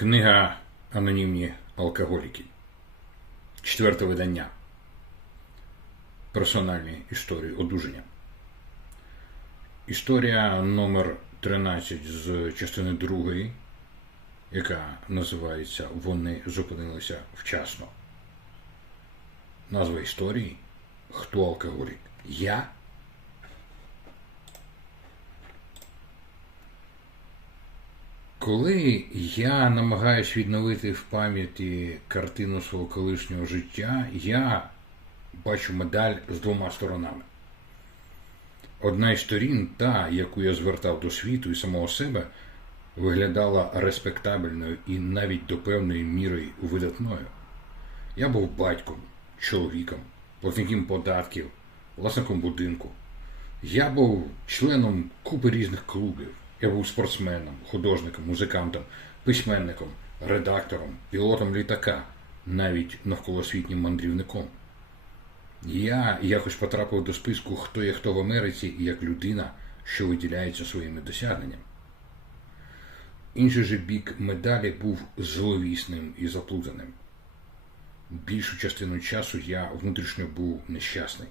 Книга Анонімні алкоголіки. Четверте видання. Персональні історії одужання. Історія номер 13 з частини 2, яка називається Вони зупинилися вчасно. Назва історії Хто алкоголік? Я? Коли я намагаюсь відновити в пам'яті картину свого колишнього життя, я бачу медаль з двома сторонами. Одна із сторін, та, яку я звертав до світу і самого себе, виглядала респектабельною і навіть до певної міри видатною. Я був батьком, чоловіком, платником податків, власником будинку. Я був членом купи різних клубів. Я був спортсменом, художником, музикантом, письменником, редактором, пілотом літака, навіть навколосвітнім мандрівником. Я якось потрапив до списку Хто є хто в Америці як людина, що виділяється своїми досягненнями. Інший же бік медалі був зловісним і заплутаним. Більшу частину часу я внутрішньо був нещасний.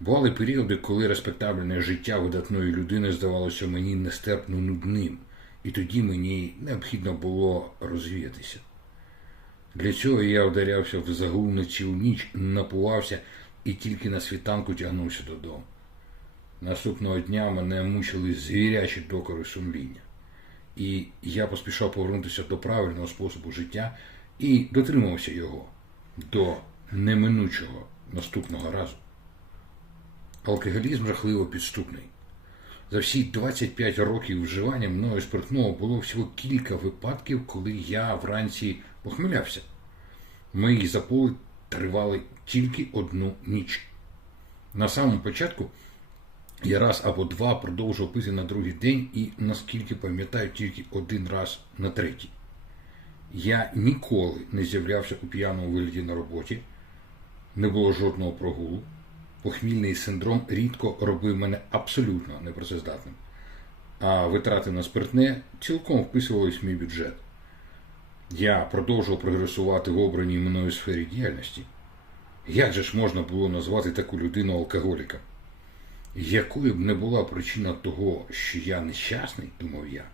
Бували періоди, коли респектабельне життя видатної людини здавалося мені нестерпно нудним, і тоді мені необхідно було розвіятися. Для цього я вдарявся в загул цілу ніч, напувався і тільки на світанку тягнувся додому. Наступного дня мене мучили звірячі докори сумління, і я поспішав повернутися до правильного способу життя і дотримувався його до неминучого наступного разу. Алкоголізм жахливо підступний. За всі 25 років вживання мною спиртного було всього кілька випадків, коли я вранці похмелявся. Мої заполи тривали тільки одну ніч. На самому початку я раз або два продовжував пити на другий день і, наскільки пам'ятаю, тільки один раз на третій. Я ніколи не з'являвся у п'яному вигляді на роботі, не було жодного прогулу похмільний синдром рідко робив мене абсолютно непрацездатним, а витрати на спиртне цілком вписувались в мій бюджет. Я продовжував прогресувати в обраній мною сфері діяльності. Як же ж можна було назвати таку людину алкоголіком? Якою б не була причина того, що я нещасний, думав я,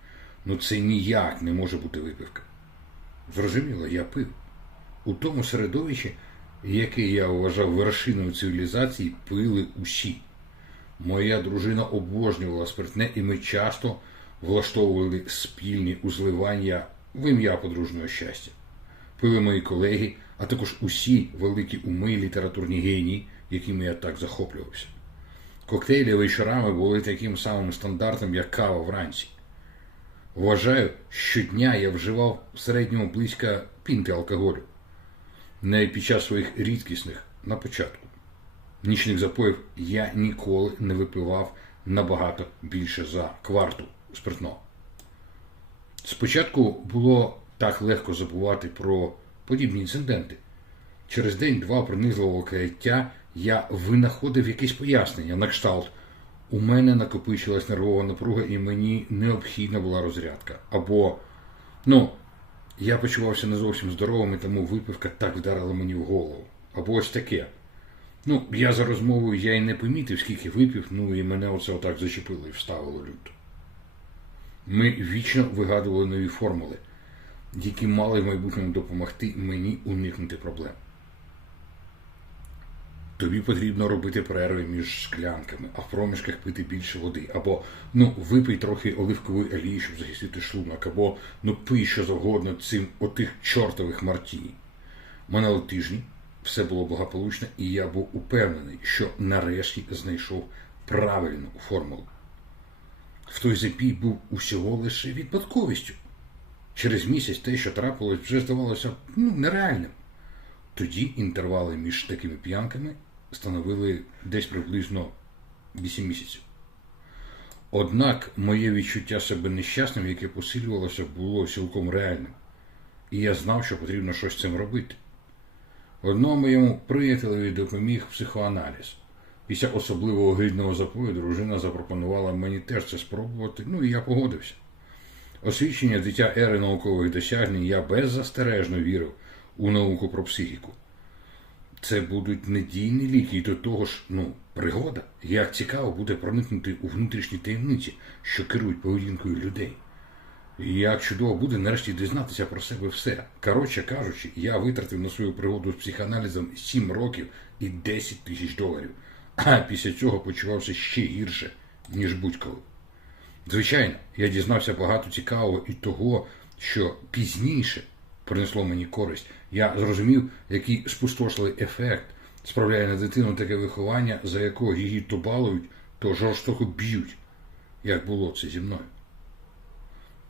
ну це ніяк не може бути випивка. Зрозуміло, я пив. У тому середовищі яке я вважав вершиною цивілізації, пили усі. Моя дружина обожнювала спиртне, і ми часто влаштовували спільні узливання в ім'я подружнього щастя. Пили мої колеги, а також усі великі уми літературні генії, якими я так захоплювався. Коктейлі вечорами були таким самим стандартом, як кава вранці. Вважаю, щодня я вживав в середньому близько пінти алкоголю не під час своїх рідкісних на початку. Нічних запоїв я ніколи не випивав набагато більше за кварту спиртного. Спочатку було так легко забувати про подібні інциденти. Через день-два пронизливого каяття я винаходив якесь пояснення на кшталт. У мене накопичилась нервова напруга, і мені необхідна була розрядка. Або, ну, я почувався не зовсім здоровим, і тому випивка так вдарила мені в голову. Або ось таке. Ну, я за розмовою я й не помітив, скільки випів, ну і мене оце отак зачепило і вставило люто. Ми вічно вигадували нові формули, які мали в майбутньому допомогти мені уникнути проблем. Тобі потрібно робити перерви між склянками, а в проміжках пити більше води. Або ну випий трохи оливкової олії, щоб захистити шлунок, або ну пий що завгодно цим отих чортових мартіні. Минали тижні все було благополучно, і я був упевнений, що нарешті знайшов правильну формулу. В той запій був усього лише відпадковістю. Через місяць те, що трапилось, вже здавалося ну, нереальним. Тоді інтервали між такими п'янками становили десь приблизно 8 місяців. Однак моє відчуття себе нещасним, яке посилювалося, було цілком реальним, і я знав, що потрібно щось з цим робити. Одному моєму приятелеві допоміг психоаналіз. Після особливого гидного запою дружина запропонувала мені теж це спробувати, ну і я погодився. освічення дитя ери наукових досягнень я беззастережно вірив у науку про психіку. Це будуть недійні ліки, і до того ж, ну, пригода. Як цікаво буде проникнути у внутрішні таємниці, що керують поведінкою людей. І як чудово буде нарешті дізнатися про себе все. Коротше кажучи, я витратив на свою пригоду з психоаналізом 7 років і 10 тисяч доларів, а після цього почувався ще гірше, ніж будь-коли. Звичайно, я дізнався багато цікавого і того, що пізніше принесло мені користь. Я зрозумів, який спустошливий ефект справляє на дитину таке виховання, за якого її то балують, то жорстоко б'ють, як було це зі мною.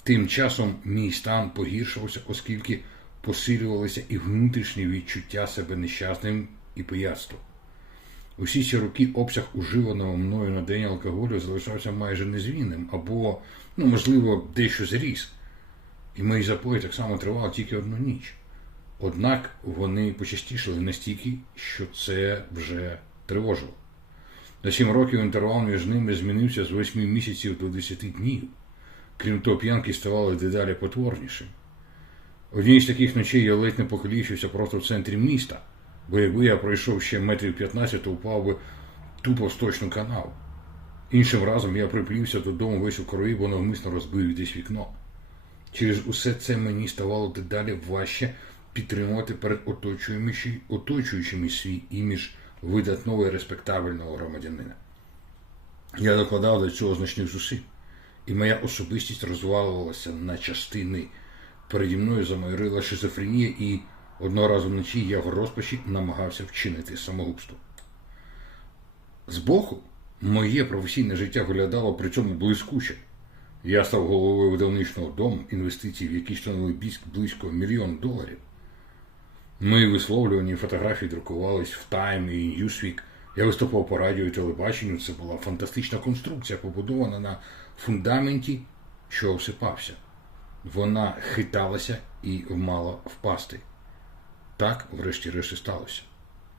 Тим часом мій стан погіршувався, оскільки посилювалися і внутрішні відчуття себе нещасним і пияцтво. Усі ці роки обсяг уживаного мною на день алкоголю залишався майже незмінним, або, ну, можливо, дещо зріс. І мої запої так само тривали тільки одну ніч. Однак вони почастішали настільки, що це вже тривожило. За сім років інтервал між ними змінився з 8 місяців до 10 днів. Крім того, п'янки ставали дедалі потворнішими. Однією з таких ночей я ледь не покалічився просто в центрі міста, бо якби я пройшов ще метрів 15, то впав би тупо в сточну канаву. Іншим разом я приплівся додому весь у крові, бо навмисно розбив десь вікно. Через усе це мені ставало дедалі важче підтримувати перед оточуючими, свій імідж видатного і респектабельного громадянина. Я докладав до цього значних зусиль, і моя особистість розвалювалася на частини. Переді мною замайорила шизофренія, і одного разу вночі я в розпачі намагався вчинити самогубство. Збоку, моє професійне життя виглядало при цьому блискуче. Я став головою видавничного дому, інвестицій, в які становили близько мільйон доларів. Мої висловлювані фотографії друкувались в Time і Newsweek. Я виступав по радіо і телебаченню. Це була фантастична конструкція, побудована на фундаменті, що осипався. Вона хиталася і мала впасти. Так, врешті-решт, сталося.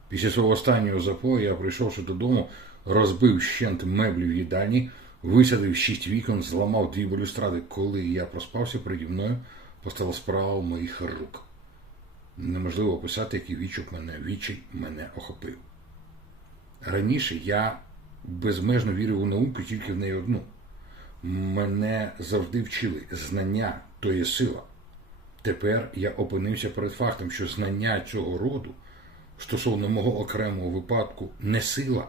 Після свого останнього запою я, прийшовши додому, розбив щент меблі в їдальні, висадив шість вікон, зламав дві балюстради. Коли я проспався, переді мною постала справа моїх рук. Неможливо описати, який відчук мене відчай мене охопив. Раніше я безмежно вірив у науку тільки в неї одну. Мене завжди вчили знання то є сила. Тепер я опинився перед фактом, що знання цього роду стосовно мого окремого випадку не сила.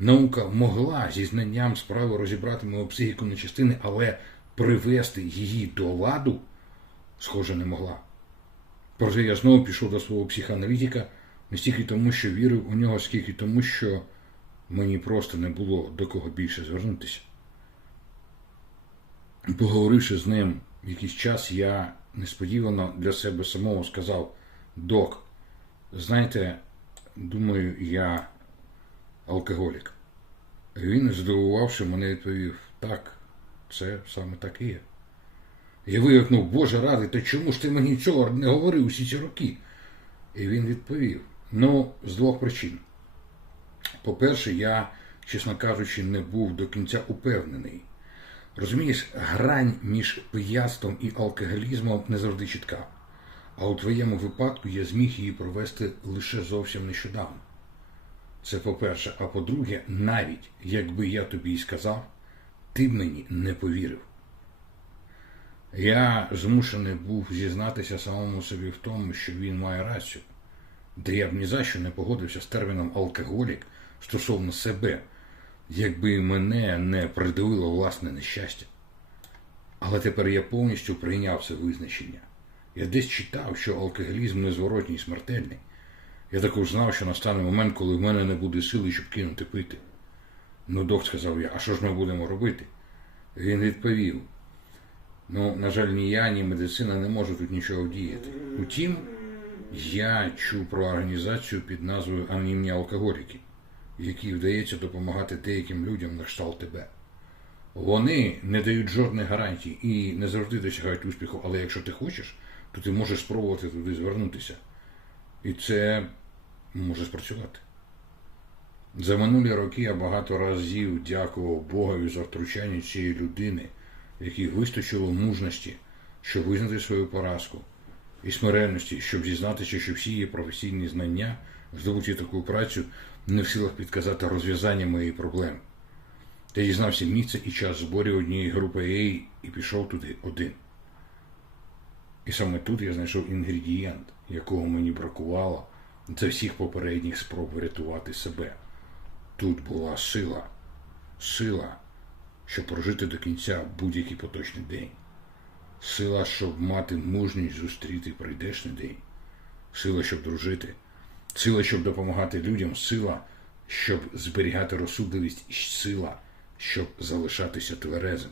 Наука могла зі знанням справи розібрати мою психіку на частини, але привести її до ладу, схоже, не могла. Проте я знову пішов до свого психоаналітика не стільки тому, що вірив у нього, скільки тому, що мені просто не було до кого більше звернутися. Поговоривши з ним якийсь час, я несподівано для себе самого сказав: Док, знаєте, думаю, я алкоголік. Він, здивувавши, мене відповів: так, це саме так і є. Я вигукнув, Боже радий, то чому ж ти мені цього не говорив усі ці роки? І він відповів: ну, з двох причин. По-перше, я, чесно кажучи, не був до кінця упевнений. Розумієш, грань між пияцтвом і алкоголізмом не завжди чітка. А у твоєму випадку я зміг її провести лише зовсім нещодавно. Це по-перше, а по-друге, навіть якби я тобі й сказав, ти б мені не повірив. Я змушений був зізнатися самому собі в тому, що він має рацію, де я б ні за що не погодився з терміном алкоголік стосовно себе, якби мене не придавило власне нещастя. Але тепер я повністю прийняв це визначення. Я десь читав, що алкоголізм незворотній і смертельний. Я також знав, що настане момент, коли в мене не буде сили, щоб кинути пити. Ну, док, сказав я, а що ж ми будемо робити? Він відповів. Ну, на жаль, ні я, ні медицина не можуть тут нічого вдіяти. Утім, я чув про організацію під назвою Анонімні алкоголіки, якій вдається допомагати деяким людям на кшталт тебе. Вони не дають жодних гарантій і не завжди досягають успіху, але якщо ти хочеш, то ти можеш спробувати туди звернутися. І це може спрацювати. За минулі роки я багато разів дякував Богові за втручання цієї людини якій вистачило мужності, щоб визнати свою поразку, і смиренності, щоб зізнатися, що всі її професійні знання, здобуті таку працю, не в силах підказати розв'язання моєї проблеми. Я дізнався місце і час зборів однієї групи A і пішов туди один. І саме тут я знайшов інгредієнт, якого мені бракувало за всіх попередніх спроб врятувати себе. Тут була сила, сила, щоб прожити до кінця будь-який поточний день. Сила, щоб мати мужність зустріти прийдешний день. Сила, щоб дружити. Сила, щоб допомагати людям. Сила, щоб зберігати розсудливість і сила, щоб залишатися тверезим.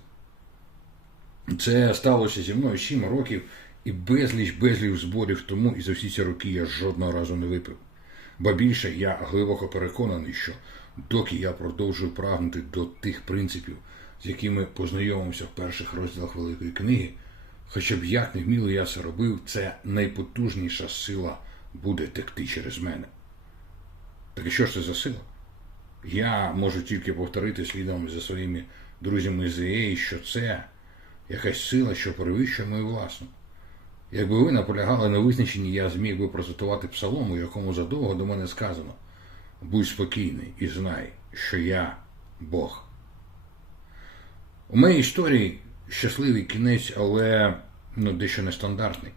Це сталося зі мною сім років і безліч безліч зборів тому, і за всі ці роки я жодного разу не випив. Ба більше я глибоко переконаний, що доки я продовжую прагнути до тих принципів, з якими познайомився в перших розділах Великої книги, хоча б як не вміло я це робив, це найпотужніша сила буде текти через мене. Так і що ж це за сила? Я можу тільки повторити слідом за своїми друзями з EA, що це якась сила, що перевищує мою власну. Якби ви наполягали на визначенні, я зміг би процитувати псалом, у якому задовго до мене сказано Будь спокійний і знай, що я Бог. У моїй історії щасливий кінець, але ну, дещо нестандартний.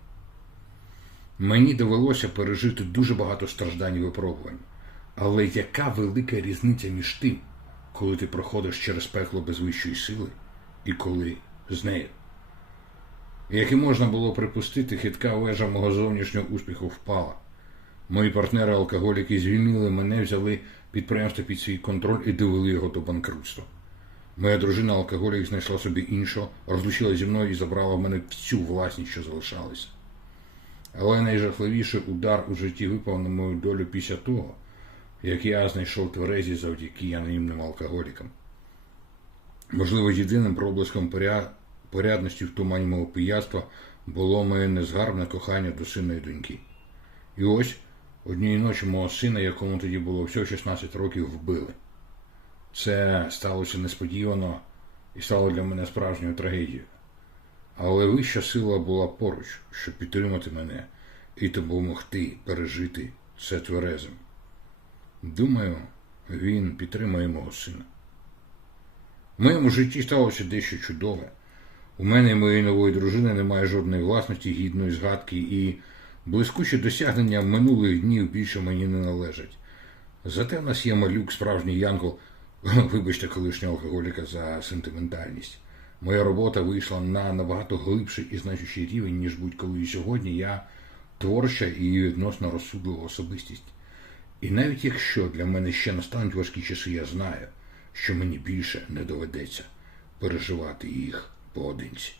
Мені довелося пережити дуже багато страждань і випробувань. Але яка велика різниця між тим, коли ти проходиш через пекло без вищої сили і коли з нею? Як і можна було припустити, хитка вежа мого зовнішнього успіху впала. Мої партнери-алкоголіки звільнили мене, взяли підприємство під свій контроль і довели його до банкрутства. Моя дружина алкоголік знайшла собі іншого, розлучила зі мною і забрала в мене всю власність, що залишалася. Але найжахливіший удар у житті випав на мою долю після того, як я знайшов тверезі завдяки анонімним алкоголікам. Можливо, єдиним проблиском поря- порядності в тумані мого пияцтва було моє незгарбне кохання до сина і доньки. І ось однієї ночі мого сина, якому тоді було всього 16 років, вбили. Це сталося несподівано і стало для мене справжньою трагедією. Але вища сила була поруч, щоб підтримати мене і допомогти пережити це тверезим. Думаю, він підтримає мого сина. В моєму житті сталося дещо чудове. У мене і моєї нової дружини немає жодної власності, гідної згадки, і блискучі досягнення минулих днів більше мені не належать. Зате в нас є малюк, справжній янгол, вибачте, колишнього алкоголіка за сентиментальність. Моя робота вийшла на набагато глибший і значущий рівень, ніж будь-коли і сьогодні я творча і відносно розсудлива особистість. І навіть якщо для мене ще настануть важкі часи, я знаю, що мені більше не доведеться переживати їх boardings